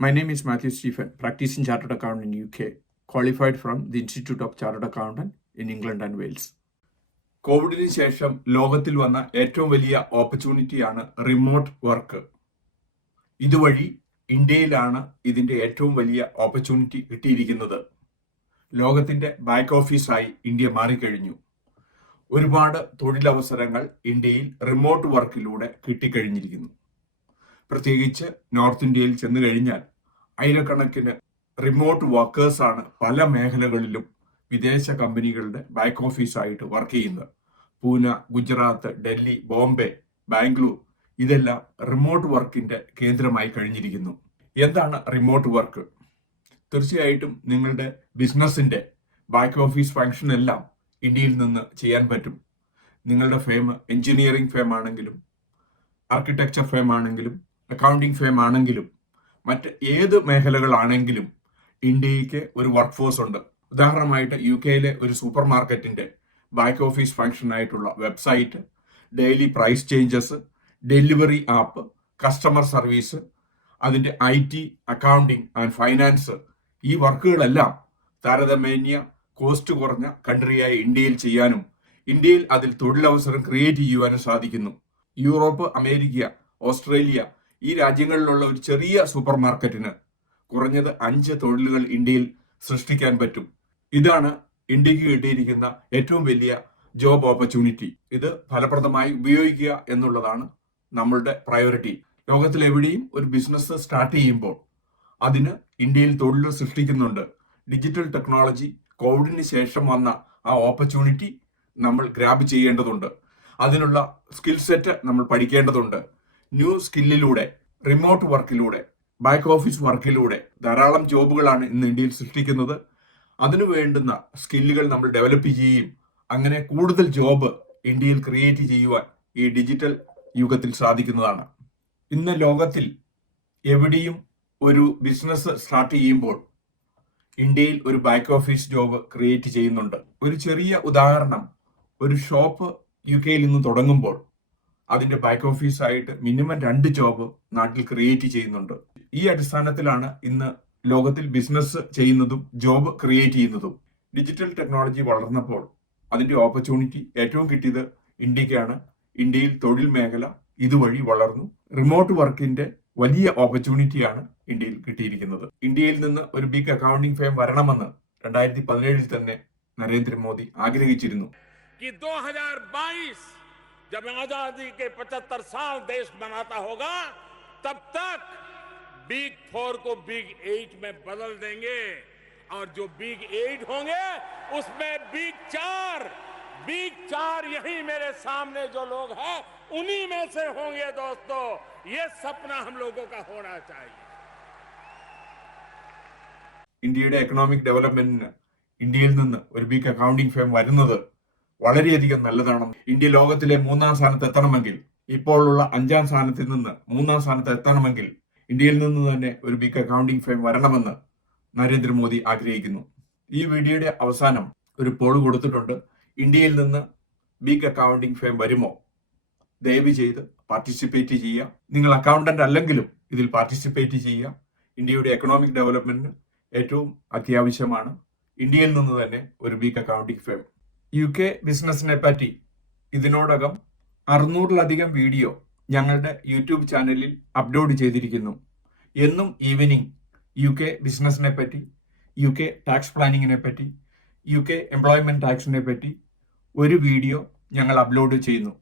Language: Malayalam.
My name is Matthew Stephen, practicing chartered accountant in UK, qualified from the Institute of Chartered Accountant in England and Wales. കോവിഡിന് ശേഷം ലോകത്തിൽ വന്ന ഏറ്റവും വലിയ ഓപ്പർച്യൂണിറ്റിയാണ് റിമോട്ട് വർക്ക്. ഇതുവഴി ഇന്ത്യയിലാണ് ഇതിന്റെ ഏറ്റവും വലിയ ഓപ്പർച്യൂണിറ്റി കിട്ടിയിരിക്കുന്നത്. ലോകത്തിന്റെ ബാക്ക് ഓഫീസായി ഇന്ത്യ മാറിക്കഴിഞ്ഞു. ഒരുപാട് തൊഴിലവസരങ്ങൾ ഇന്ത്യയിൽ റിമോട്ട് വർക്കിലൂടെ കിട്ടിക്കഴിഞ്ഞിരിക്കുന്നു. പ്രത്യേകിച്ച് നോർത്ത് ഇന്ത്യയിൽ ചെന്നു കഴിഞ്ഞാൽ ആയിരക്കണക്കിന് റിമോട്ട് വർക്കേഴ്സാണ് പല മേഖലകളിലും വിദേശ കമ്പനികളുടെ ബാക്ക് ഓഫീസായിട്ട് വർക്ക് ചെയ്യുന്നത്. പൂന, ഗുജറാത്ത്, ഡൽഹി, ബോംബെ, ബാംഗ്ലൂർ ഇതെല്ലാം റിമോട്ട് വർക്കിന്റെ കേന്ദ്രമായി കഴിഞ്ഞിരിക്കുന്നു. എന്താണ് റിമോട്ട് വർക്ക്? തീർച്ചയായിട്ടും നിങ്ങളുടെ ബിസിനസിന്റെ ബാക്ക് ഓഫീസ് ഫംഗ്ഷൻ എല്ലാം ഇന്ത്യയിൽ നിന്ന് ചെയ്യാൻ പറ്റും. നിങ്ങളുടെ ഫേം എഞ്ചിനീയറിംഗ് ഫേം ആണെങ്കിലും, ആർക്കിടെക്ചർ ഫേം ആണെങ്കിലും, അക്കൗണ്ടിംഗ് ഫേം ആണെങ്കിലും, മറ്റ് ഏത് മേഖലകളാണെങ്കിലും ഇന്ത്യക്ക് ഒരു വർക്ക് ഫോഴ്സ് ഉണ്ട്. ഉദാഹരണമായിട്ട് UK ഒരു സൂപ്പർ മാർക്കറ്റിന്റെ ബാക്ക് ഓഫീസ് ഫംഗ്ഷൻ ആയിട്ടുള്ള website, daily price changes, delivery app, customer service, അതിന്റെ IT, അക്കൗണ്ടിംഗ് ആൻഡ് ഫൈനാൻസ്, ഈ വർക്കുകളെല്ലാം താരതമ്യേന കോസ്റ്റ് കുറഞ്ഞ കൺട്രിയായ ഇന്ത്യയിൽ ചെയ്യാനും ഇന്ത്യയിൽ അതിൽ തൊഴിലവസരം ക്രിയേറ്റ് ചെയ്യുവാനും സാധിക്കുന്നു. യൂറോപ്പ്, അമേരിക്ക, ഓസ്ട്രേലിയ ഈ രാജ്യങ്ങളിലുള്ള ഒരു ചെറിയ സൂപ്പർ മാർക്കറ്റിന് കുറഞ്ഞത് 5 തൊഴിലുകൾ ഇന്ത്യയിൽ സൃഷ്ടിക്കാൻ പറ്റും. ഇതാണ് ഇന്ത്യക്ക് കിട്ടിയിരിക്കുന്ന ഏറ്റവും വലിയ ജോബ് ഓപ്പർച്യൂണിറ്റി. ഇത് ഫലപ്രദമായി ഉപയോഗിക്കുക എന്നുള്ളതാണ് നമ്മളുടെ പ്രയോറിറ്റി. ലോകത്തിലെവിടെയും ഒരു ബിസിനസ് സ്റ്റാർട്ട് ചെയ്യുമ്പോൾ അതിന് ഇന്ത്യയിൽ തൊഴിൽ സൃഷ്ടിക്കുന്നുണ്ട്. ഡിജിറ്റൽ ടെക്നോളജി കോവിഡിന് ശേഷം വന്ന ആ ഓപ്പർച്യൂണിറ്റി നമ്മൾ ഗ്രാബ് ചെയ്യേണ്ടതുണ്ട്. അതിനുള്ള സ്കിൽ സെറ്റ് നമ്മൾ പഠിക്കേണ്ടതുണ്ട്. ന്യൂ സ്കില്ലിലൂടെ, റിമോട്ട് വർക്കിലൂടെ, ബാക്ക് ഓഫീസ് വർക്കിലൂടെ ധാരാളം ജോബുകളാണ് ഇന്ന് ഇന്ത്യയിൽ സൃഷ്ടിക്കുന്നത്. അതിനു വേണ്ടുന്ന സ്കില്ലുകൾ നമ്മൾ ഡെവലപ്പ് ചെയ്യുകയും അങ്ങനെ കൂടുതൽ ജോബ് ഇന്ത്യയിൽ ക്രിയേറ്റ് ചെയ്യുവാൻ ഈ ഡിജിറ്റൽ യുഗത്തിൽ സാധിക്കുന്നതാണ്. ഇന്ന് ലോകത്തിൽ എവിടെയും ഒരു ബിസിനസ് സ്റ്റാർട്ട് ചെയ്യുമ്പോൾ ഇന്ത്യയിൽ ഒരു ബാക്ക് ഓഫീസ് ജോബ് ക്രിയേറ്റ് ചെയ്യുന്നുണ്ട്. ഒരു ചെറിയ ഉദാഹരണം, ഒരു ഷോപ്പ് UK നിന്ന് തുടങ്ങുമ്പോൾ അതിന്റെ ബാക്ക് ഓഫീസായിട്ട് മിനിമം 2 ജോബ് നാട്ടിൽ ക്രിയേറ്റ് ചെയ്യുന്നുണ്ട്. ഈ അടിസ്ഥാനത്തിലാണ് ഇന്ന് ലോകത്തിൽ ബിസിനസ് ചെയ്യുന്നതും ജോബ് ക്രിയേറ്റ് ചെയ്യുന്നതും. ഡിജിറ്റൽ ടെക്നോളജി വളർന്നപ്പോൾ അതിന്റെ ഓപ്പർച്യൂണിറ്റി ഏറ്റവും കിട്ടിയത് ഇന്ത്യക്കാണ്. ഇന്ത്യയിൽ തൊഴിൽ മേഖല ഇതുവഴി വളർന്നു. റിമോട്ട് വർക്കിന്റെ വലിയ ഓപ്പർച്യൂണിറ്റിയാണ് ഇന്ത്യയിൽ കിട്ടിയിരിക്കുന്നത്. ഇന്ത്യയിൽ നിന്ന് ഒരു ബിഗ് അക്കൗണ്ടിംഗ് ഫേം വരണമെന്ന് 2017 തന്നെ നരേന്ദ്രമോദി ആഗ്രഹിച്ചിരുന്നു. 2022 जब आजादी के 75 साल देश मनाता होगा, तब तक बिग 4 को बिग 8 में बदल देंगे और जो बिग 8 होंगे उसमें बिग 4 यही मेरे सामने जो लोग हैं उन्हीं में से होंगे. दोस्तों, ये सपना हम लोगों का होना चाहिए. ഇന്ത്യയുടെ എക്കണോമിക് ഡെവലപ്മെന്റിന് ഇന്ത്യയിൽ നിന്ന് ഒരു ബിഗ് അക്കൗണ്ടിംഗ് ഫേം വരുന്നത് വളരെയധികം നല്ലതാണെന്ന്. ഇന്ത്യ ലോകത്തിലെ 3-ാം സ്ഥാനത്ത് എത്തണമെങ്കിൽ, ഇപ്പോഴുള്ള 5-ാം സ്ഥാനത്തിൽ നിന്ന് 3-ാം സ്ഥാനത്ത് എത്തണമെങ്കിൽ ഇന്ത്യയിൽ നിന്ന് തന്നെ ഒരു ബിഗ് അക്കൗണ്ടിംഗ് ഫേം വരണമെന്ന് നരേന്ദ്രമോദി ആഗ്രഹിക്കുന്നു. ഈ വീഡിയോയുടെ അവസാനം ഒരു പോൾ കൊടുത്തിട്ടുണ്ട്. ഇന്ത്യയിൽ നിന്ന് ബിഗ് അക്കൗണ്ടിംഗ് ഫേം വരുമോ? ദയവ് ചെയ്ത് പാർട്ടിസിപ്പേറ്റ് ചെയ്യുക. നിങ്ങൾ അക്കൗണ്ടന്റ് അല്ലെങ്കിലും ഇതിൽ പാർട്ടിസിപ്പേറ്റ് ചെയ്യുക. ഇന്ത്യയുടെ എക്കണോമിക് ഡെവലപ്മെന്റിന് ഏറ്റവും അത്യാവശ്യമാണ് ഇന്ത്യയിൽ നിന്ന് തന്നെ ഒരു ബിഗ് അക്കൗണ്ടിംഗ് ഫേം. UK ബിസിനസിനെ പറ്റി ഇതിനോടകം 600-ലധികം വീഡിയോ ഞങ്ങളുടെ യൂട്യൂബ് ചാനലിൽ അപ്ലോഡ് ചെയ്തിരിക്കുന്നു. എന്നും ഈവനിങ് UK ബിസിനസിനെ പറ്റി, UK ടാക്സ് പ്ലാനിങ്ങിനെ പറ്റി, UK എംപ്ലോയ്മെന്റ് ടാക്സിനെ പറ്റി ഒരു വീഡിയോ ഞങ്ങൾ അപ്ലോഡ് ചെയ്യുന്നു.